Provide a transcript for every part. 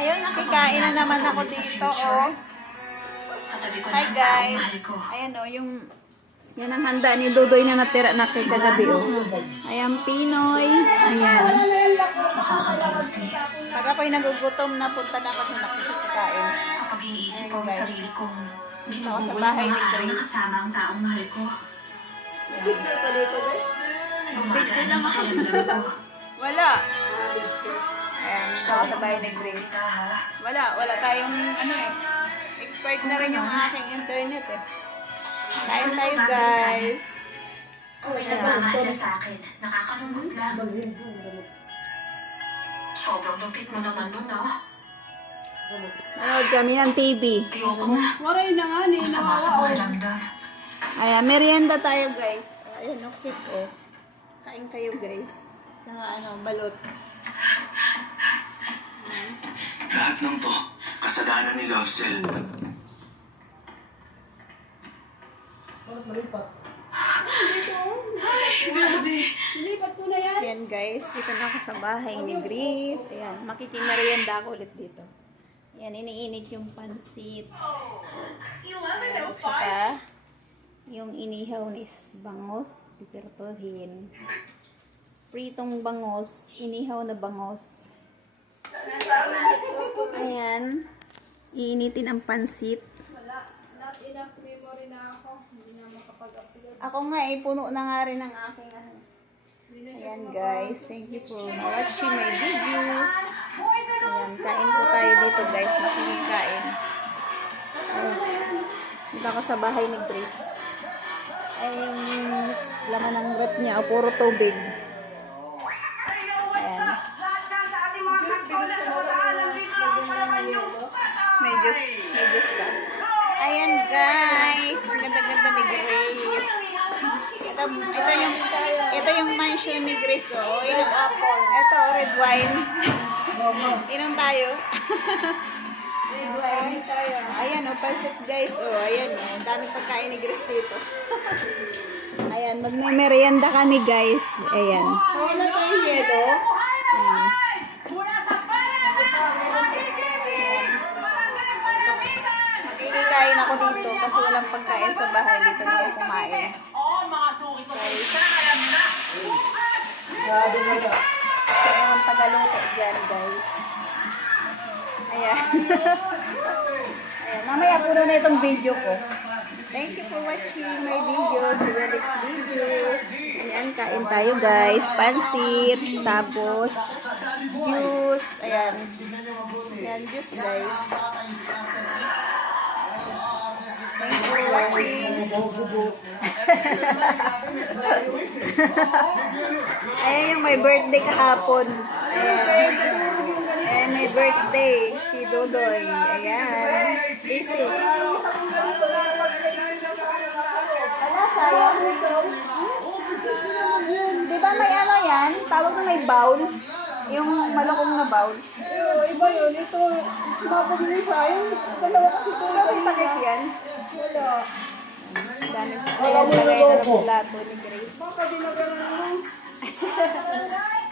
Ayun, nakikain na naman ako dito, oh. Hi guys. Ayan oh, yan ang handa ni Dudoy na natira na kay kagabi oh. Ayan, Pinoy. Ayan. Pag ako'y nagugutom na, punta na ako sa nakikikain. Kapag iniisip ko ang sarili ko, Dito ako sa bahay ni Grace. Nakasama ang taong mahal ko. Video lang ako. Wala. Ayan, dito ako sa bahay ni Grace. Wala tayong ano eh. Expired na rin yung aking internet eh. Kain tayo guys. Kung may nagmamahal na sa akin, nakakalungkot lang. Sobrang lupit mo naman nun, ah. Manood kami ng TV. Ayoko na. Waray na nga, ni Masama sa pakiramdam. Ayan, merienda tayo guys. Ayan, okay oh. Kain kayo guys. Saka ano, balot. Lahat ng to, kasalanan ni Love Cell. Lipat ko na yan. Ayan guys, dito na ako sa bahay ni Grace. Ayan, makikimerienda ako ulit dito. Ayan, iniinit yung pansit. Ayan, saka yung inihaw na bangos, pipirtuhin. Pritong bangos, inihaw na bangos. Ayan, iinitin ang pansit. Wala. Not enough memory na ako. Hindi na makapag-upload. Ako nga eh, puno na nga rin ang aking ano. Ayan guys, thank you for watching my videos. Ayan, kain po tayo dito guys, makikikain. Ayan, dito ako sa bahay ni Grace. Ay, yung laman ng rep niya, puro tubig. Ayan. May juice ka. Ayan guys, ang ganda-ganda ni Grace. Ito yung mansion ni Grace, oh. Ito, red wine. Inom tayo. Red wine. Ayan, oh, pansit guys, oh. Ayan, oh. Dami pagkain ni Grace dito. Ayan, magme-merienda kami guys. Ayan. Wala tayong yelo. Ayan. Makikikain ako dito kasi walang pagkain sa bahay. Dito na ako kumain. Guys. Mayroong tagaluto dyan, guys. Ayan. Ayan. Mamaya puno na itong video ko. Thank you for watching my video. See you next video. Ayan, kain tayo, guys. Pansit. Tapos, juice. Ayan. Ayan, juice, guys. Thank you for watching. Ayan yung may birthday kahapon. Ayan. Ayan, may birthday. Si Dodoy. Ayan. Busy. Wala, sayang. Di ba may ano yan? Tawag na may bowl. Yung malukong na bowl. Iba yun. Ito, mapagli sa'yo. Dalawa kasi ito. Ito may takip yan. Wala. Dami sa ayan, lagay na ng plato ni Grace. Baka di na gano'n.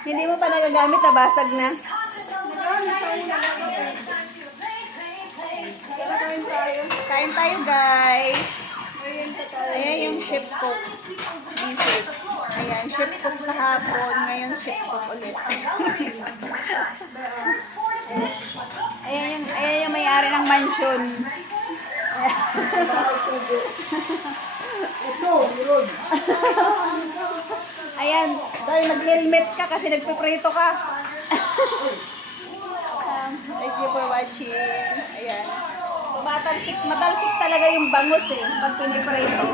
Hindi mo pa nagagamit, nabasag na. Nagamit sa una. Kain tayo. Kain tayo, guys. Ayan pa tayo. Ayan yung chef cook. Visit. Ayan, chef cook kahapon. Ngayon, chef cook ulit. Ayan yung may-ari ng mansion. Ayan, Doy, mag-helmet ka kasi nagpiprito ka. Thank you for watching. Ayan. Matalsik talaga yung bangus eh, pag piniprito.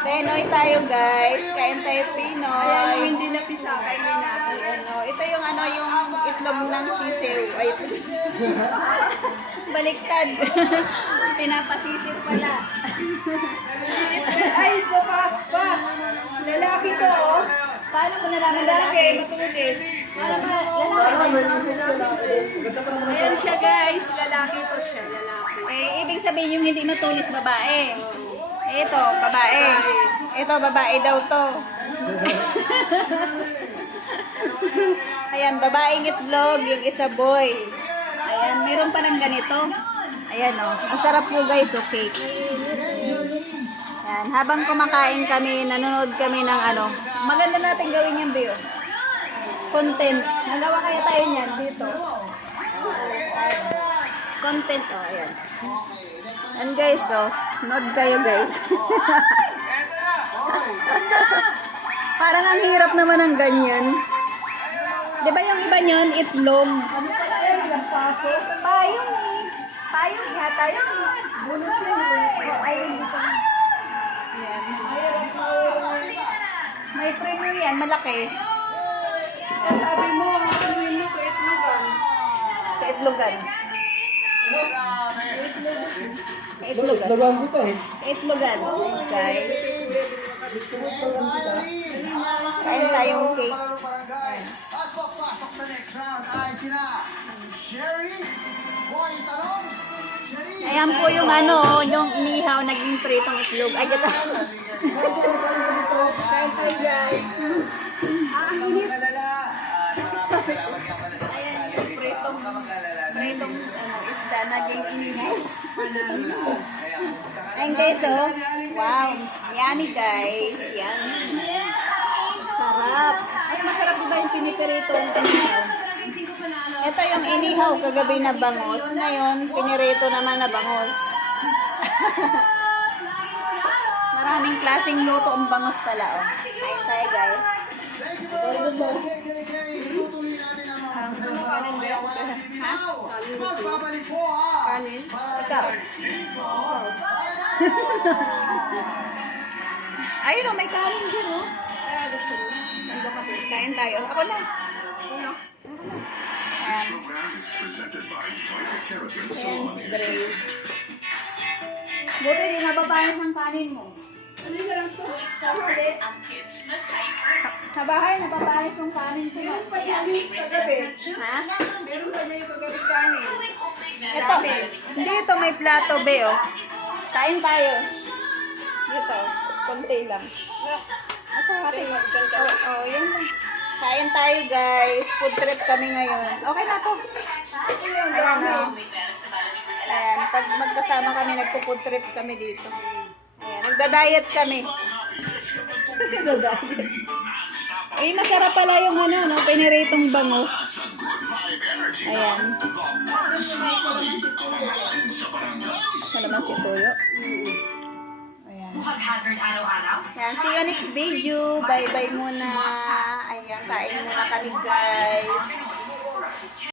Pinoy tayo guys. Kain tayo Pinoy. Ayan yung hindi napisa. Kainin natin. Ano, ito yung ano yung itlog ng sisiw. Ay, baliktad. Pinapasisiw pala. Ay, ito pa. Lalaki to, oh. Paano mo nalaman Lalaki, lalaki? matulis. Paano ba lalaki? Ayan siya, guys. Lalaki to siya. Lalaki. Eh, ibig sabihin yung hindi matulis babae. Eh, ito, babae. Ito, babae daw to. Ayan, babaeng itlog, yung isa boy. Ayan, meron pa ng ganito. Ayan o, masarap po guys, okay. Ayan, habang kumakain kami, nanonood kami ng ano, maganda natin gawin yung video. Content. Nagawa kaya tayo niyan dito. Content, oh, ayan. And guys, oh, nood kayo guys. Parang ang hirap naman ng ganyan. Di ba yung iba nyon, itlog? Payong eh. Payong yata yun. Bunot yun eh. Oh, ayun dito. Ayan. May premium yan, malaki. Sabi mo, ano yun mo, kaitlogan. Kaitlogan. Kaitlogan. Itlogan kita eh. Kaitlogan. Ayan, guys. Kain tayong cake. Ayan. Ayan po yung ano, yung inihaw, naging pritong itlog. Ay, ito. Kain tayo guys. Ayan yung pritong ano, isda, naging inihaw. Ayan guys, oh. Wow. Yummy guys. Yummy. Sarap. Mas masarap diba yung pinipiritong inihaw? Ito yung inihaw, kagabi na bangos. Ngayon, pinirito naman na bangos. Maraming klaseng luto ang bangos pala, oh. Kain tayo, guys. Ha? Kanin? Ikaw. Ayun, oh, may kanin din, oh. Kain tayo. Ako na. Ayan si Grace. Buti din nababayan ng kanin mo. Sa bahay, nababayan yung kanin ko. Meron pa yung kagabi. Ha? Meron pa yung kagabi kanin. Ito. Dito may plato, be, oh. Kain tayo. Dito. Konti lang. Ito, hati. Oh, yun lang. Kain tayo, guys. Food trip kami ngayon. Okay na to. Ayan, oh. Ayan, pag magkasama kami, nagpo-food trip kami dito. Ayan, nagda-diet kami. Nagda-diet. Eh, masarap pala yung ano, no? Piniritong bangus. Ayan. Ito naman si Tuyo. Ayan. Mukhang haggard araw-araw. Ayan, see you next video. Bye-bye muna. Ayan, kain muna kami, guys.